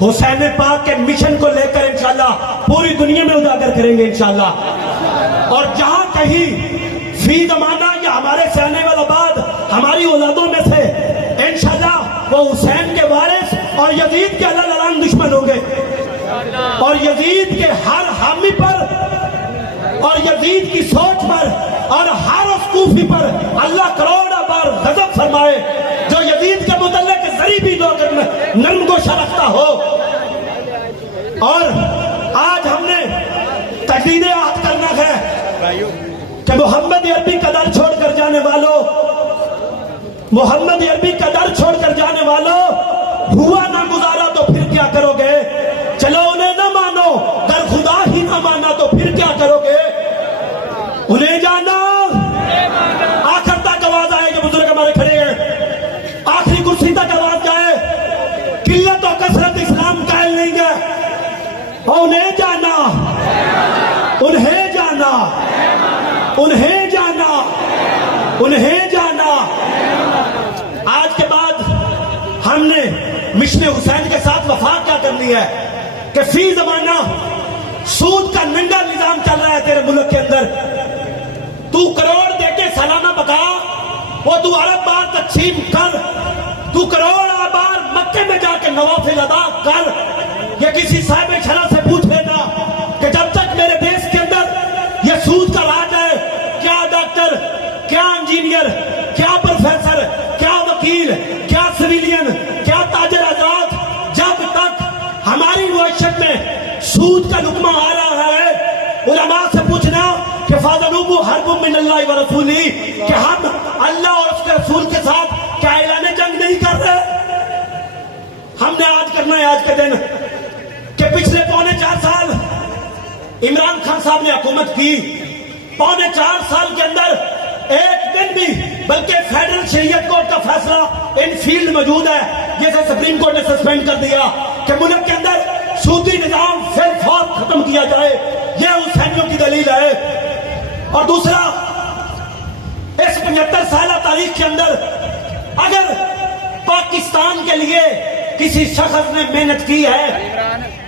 हुसैन पाक के मिशन को लेकर इंशाल्लाह पूरी दुनिया में उजागर करेंगे इंशाल्लाह। और जहां कहीं फी जमाना या हमारे से आने वाला बाद हमारी औलादों में से इंशाल्लाह वो हुसैन के वारिस और यजीद के अल्लाह दुश्मन होंगे, और यजीद के हर हामी पर और यजीद की सोच पर और हर उस कूफी पर अल्लाह करोड़ा बार गजब फरमाए जो यजीद के मुतल्लिक जरी भी लोग नर्म गोशा रखता हो। और आज हमने तजदीद याद करना है कि मोहम्मद अरबी का दर छोड़कर जाने वालों, मोहम्मद अरबी का दर छोड़कर जाने वालों, हुआ ना गुजारा तो फिर क्या करोगे? चलो उन्हें ना मानो, अगर खुदा ही ना माना तो फिर क्या करोगे? उन्हें जाना। आखिर तक आवाज आए जो बुजुर्ग हमारे खड़े हैं, आखिरी कुर्सी तक आवाज जाए, किल्लत और कसरत इस्लाम कायल नहीं है। और उन्हें जाना, उन्हें जाना, उन्हें जाना, उन्हें जाना। आज के बाद हमने मिशन हुसैन के साथ वफा क्या करनी है कि फी जमाना सूद का नंगा निजाम चल रहा है तेरे मुल्क के अंदर। तू करोड़ देके सालाना बता, वो तू अरब बार तकसीम कर, तू करोड़ बार मक्के में जाके नवाफिल अदा कर। ये किसी साहिब शरह से पूछ लेना कि जब तक मेरे देश के अंदर ये सूद का राज है, क्या डॉक्टर, क्या इंजीनियर, क्या प्रोफेसर, क्या वकील, क्या सिविलियन, क्या ताजर आजाद, जब तक हमारी मुआशरत में सूद का लुकमा आ रहा है, उलमा से पूछना कि फादनूबु हरबुम मिनल्लाहि व रसूली, कि हम अल्लाह और उसके रसूल के साथ क्या ऐलान जंग नहीं कर रहे? हमने आज करना है आज के दिन कि पिछले 4.25 साल इमरान खान साहब ने हुकूमत की, 4.25 साल के अंदर एक दिन भी, बल्कि फेडरल शरीयत कोर्ट का फैसला इन फील्ड मौजूद है, जैसे सुप्रीम कोर्ट ने सस्पेंड कर दिया कि मुल्क के अंदर सूदी निजाम फिर फौत खत्म किया जाए। यह हुसैनियों की दलील है। और दूसरा, इस 75 साल तारीख के अंदर अगर पाकिस्तान के लिए किसी शख्स ने मेहनत की है,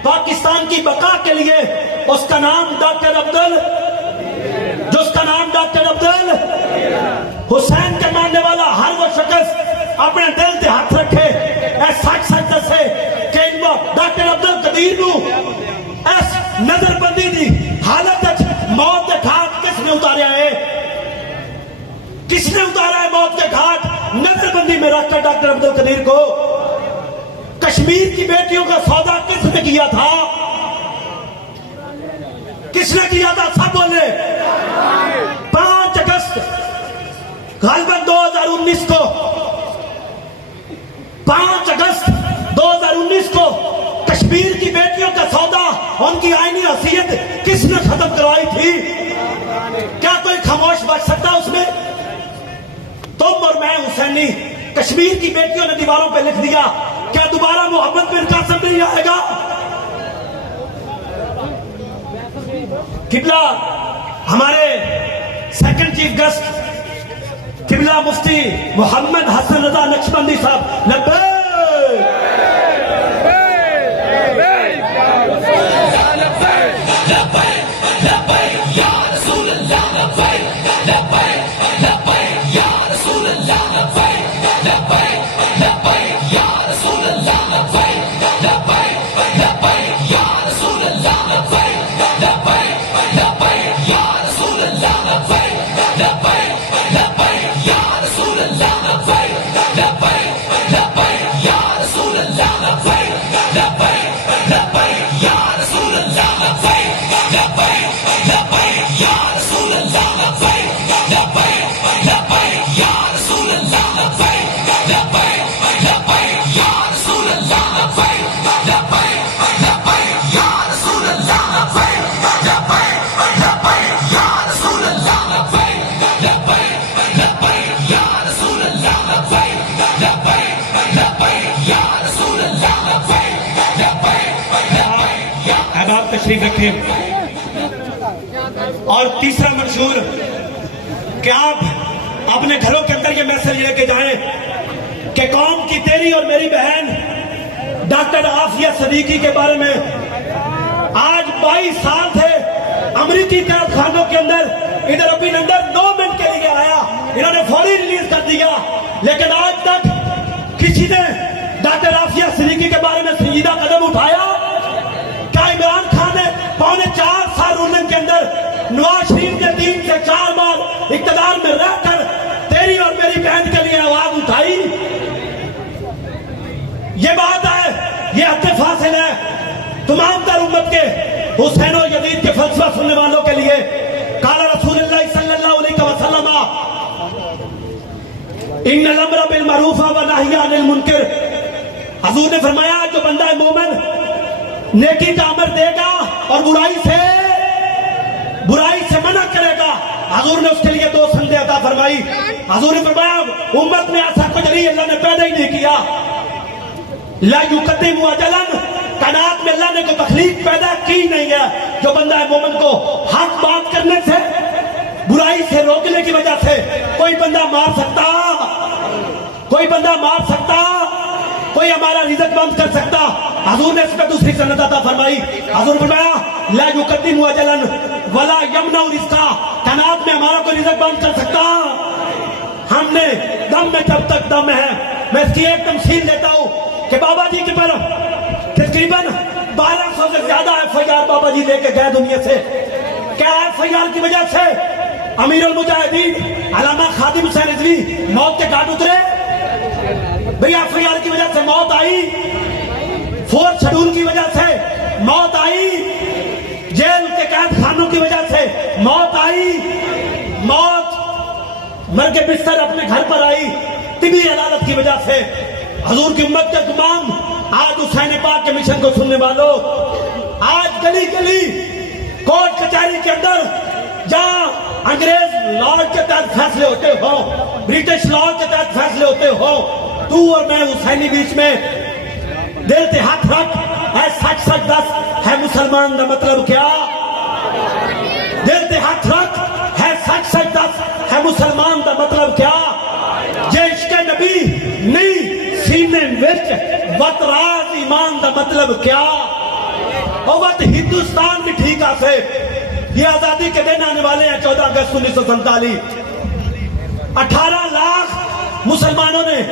पाकिस्तान की बका के लिए, उसका नाम डॉक्टर अब्दुल, जिसका नाम डॉक्टर अब्दुल हुसैन के मानने वाला हर वो शख्स अपने दिल से हाथ रखे, सच सच दसे कि डॉक्टर अब्दुल कदीर इस नजरबंदी की हालत मौत के घाट किसने उतारा है? किसने उतारा है मौत के घाट? नजरबंदी में रखकर डॉक्टर अब्दुल कदीर को। कश्मीर की बेटियों का सौदा किसने किया था? किसने किया था? सब बोले। 5 अगस्त गालिबन 2019 को, 5 अगस्त 2019 को कश्मीर की बेटियों का सौदा, उनकी आईनी हैसियत किसने खत्म करवाई थी? क्या कोई खामोश बच सकता उसमें? तुम और मैं हुसैनी। कश्मीर की बेटियों ने दीवारों पे लिख दिया, क्या दोबारा मोहम्मद बिन कासिम नहीं आएगा? किबला हमारे सेकंड चीफ गेस्ट किबला मुफ्ती मोहम्मद हसन रजा नक्शबंदी साहब, लब्बैक। तशरीफ रखें। और तीसरा मंशूर कि आप अपने घरों के अंदर ये मैसेज लेके जाएं कि कौम की तेरी और मेरी बहन डॉक्टर आफिया सदीकी के बारे में। आज 22 साल थे अमेरिकी कैद खानों के अंदर, इधर अभिनंदन 2 मिनट के लिए आया, इन्होंने फौरी रिलीज कर दिया, लेकिन आज तक किसी ने डॉक्टर आफिया सदीकी के बारे में संजीदा कदम उठाया? क्या इमरान खान ने 4.25 साल रूलिंग के अंदर नवाज शरीफ ने 3 से 4 बार इक्तदार में रहकर तेरी और मेरी बहन के लिए आवाज उठाई? ये बात है, ये हद फासिल है तमाम तर उम्मत के हुसैन और यजीद के फलसफा सुनने वालों के लिए। काला रसूलुल्लाह सल्लल्लाहु अलैहि वसल्लम इन्नल अम्र बिल मरूफ व नही अनिल मुनकर, हुजूर ने फरमाया जो बंदा मोमिन नेकी का अमर देगा और बुराई से मना करेगा, हुजूर ने उसके लिए 2 संदे अता फरमाई। हुजूर ने फरमाया उम्मत में ऐसा कुछ नहीं अल्लाह ने पैदा ही नहीं किया, ला युकद्दिमु अजलन, कायनात में अल्लाह ने कोई तखलीक पैदा की नहीं है जो बंदा मोमिन को हक बात करने से, बुराई से रोकने की वजह से कोई बंदा मार सकता, कोई बंदा मार सकता, कोई हमारा रिज़्क बंद कर सकता। हुजूर ने इस पर दूसरी सनद अता फरमाई। हुजूर ने फरमाया ला युकद्दिमु अजलन वला यमनउ रिज़्का, कायनात में हमारा कोई रिज़्क बंद कर सकता? हमने दम में जब तक दम है, मैं इसकी एक तमसील देता हूं कि बाबा जी के पर तकरीबन 1200 से ज्यादा FIR बाबा जी लेके गए दुनिया से। क्या FIR की वजह से अमीरुल मुजाहिदीन अल्लामा खादिम हुसैन रिजवी मौत के घाट उतरे? भैया FIR की वजह से मौत आई, 4th शेड्यूल की वजह से मौत आई, जेल के कैद खानों की वजह से मौत आई, मौत मर के बिस्तर अपने घर पर आई तिबी अदालत की वजह से। हुजूर की उम्मत के तमाम आज हुसैन पाक के मिशन को सुनने वालों, आज गली गली कोर्ट कचहरी के अंदर जहां अंग्रेज लॉ के तहत फैसले होते हो, ब्रिटिश लॉ के तहत फैसले होते हो, तू और मैं हुसैनी बीच में दिल से हाथ रख, है सच सच दस, है मुसलमान का मतलब क्या? दिल से हाथ रख, है सच सच दस, है मुसलमान का मतलब क्या? जे इश्क नबी नहीं सीने विच वत राज ईमान का मतलब क्या? और वत हिंदुस्तान भी ठीक आसे। ये आजादी के दिन आने वाले हैं 14 अगस्त 1947। 18 लाख मुसलमानों ने,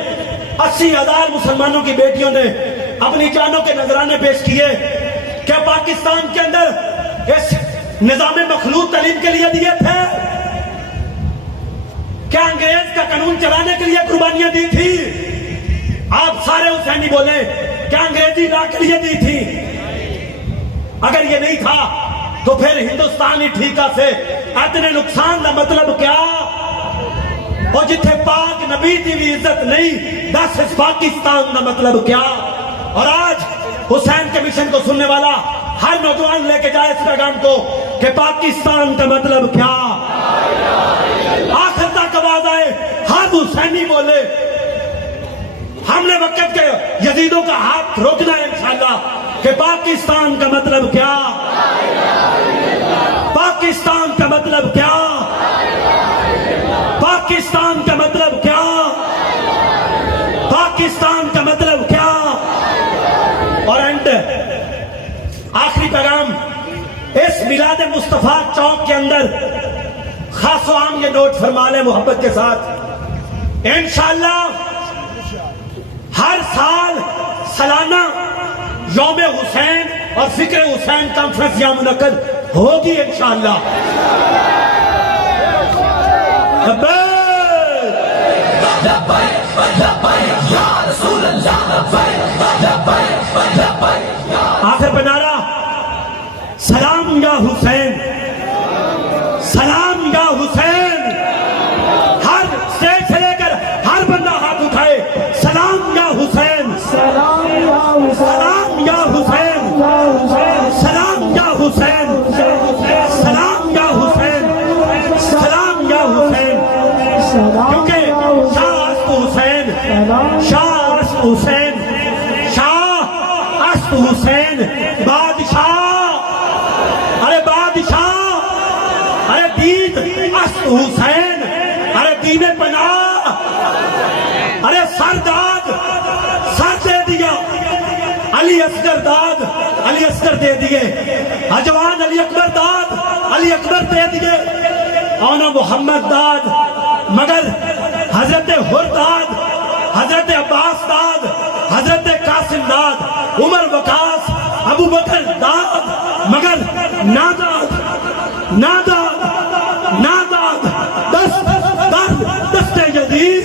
80,000 मुसलमानों की बेटियों ने अपनी जानों के नजराने पेश किए। क्या पाकिस्तान के अंदर इस निजाम मखलूत तालीम के लिए दिए थे? क्या अंग्रेज का कानून चलाने के लिए कुर्बानियां दी थी? आप सारे हुसैनी बोले, क्या अंग्रेजी लॉ के लिए दी थी? अगर ये नहीं था तो फिर हिंदुस्तान ही ठीक से इतने नुकसान का मतलब क्या? और जिथे पाक नबी की भी इज्जत नहीं, 10 इस पाकिस्तान का मतलब क्या? और आज हुसैन के मिशन को सुनने वाला हर नौजवान लेके जाए इस पैगाम को कि पाकिस्तान का मतलब क्या? आखिर तक आवाज आए, हर हुसैनी बोले। हमने वक्त के यजीदों का हाथ रोकना है इंशाअल्लाह कि पाकिस्तान का मतलब क्या? पाकिस्तान का मतलब क्या? पाकिस्तान का मतलब क्या? पाकिस्तान का मतलब क्या? और एंड आखिरी पैगाम इस मिलाद मुस्तफा चौक के अंदर खास आम ये नोट फरमा ले मोहब्बत के साथ, इंशाअल्लाह हर साल सालाना यौम हुसैन और फिक्र हुसैन कॉन्फ्रेंस यहाँ मुनक्कद होगी इंशाअल्लाह। आखिर पे नारा सलाम या हुसैन, सलाम या हुसैन। हर स्टेज से लेकर हर बंदा हाथ उठाए, सलाम या हुसैन, सलाम या हुसैन, सलाम या हुसैन, सलाम या हुसैन, सलाम या हुसैन, सलाम या हुसैन। क्योंकि शाह अस्त हुसैन, शाह अस्त हुसैन, शाह अस्त हुसैन, बादशाह, अरे बादशाह, अरे दीन अस्त हुसैन, अरे दीने पनाह, अरे सरदाद, सर दे दिया, अली असगर दाद, अली असगर दे दिए। अजवान अली अकबर दाद, अली अकबर दे दिए। औना मोहम्मद दाद, मगर हजरत हुर दाद, हजरत अब्बास दाद, हजरत कासिम दाद, उमर वकास, अबू बकर दाद, मगर नादाद, नादाद, नादाद, दस्ते जदीद,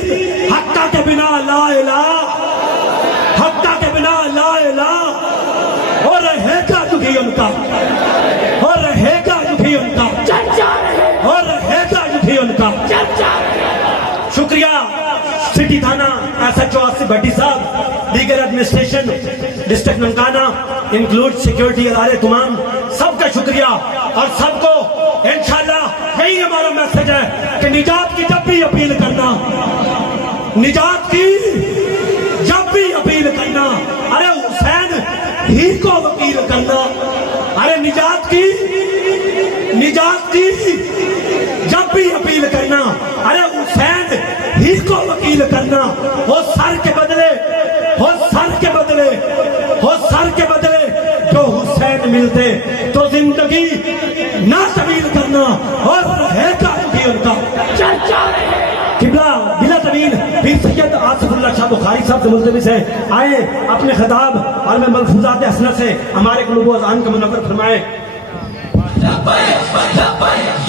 हक्का के बिना ला इलाह, हक्का के बिना ला इलाह, और रहेगा युगी उनका, और रहेगा युगी उनका, और रहेगा युगी उनका। शुक्रिया सिटी थाना SHO आसिफ भट्टी साहब, दीगर administration district Nankana include security अदारे तमाम, सबका शुक्रिया। और सबको इंशाल्लाह यही हमारा मैसेज है कि निजात की जब भी अपील करना, निजात की जब भी अपील करना, अरे हुसैन ही को वकील करना, अरे निजात की जब भी अपील करना, अरे हुसैन ही को वकील करना। वो सर के बदले, वो सर के बदले, वो सर के बदले जो हुसैन मिलते तो जिंदगी ना तवील करना, और रहेगा भी उनका किबला बिला तवील। पीर सैयद आसिफुल्लाह शाह बुखारी साहब से मुल्तमिस है, आए अपने खिताब और मैं मलफूजात हसना से हमारे कुलूब व अज़ान का मुनव्वर फरमाए।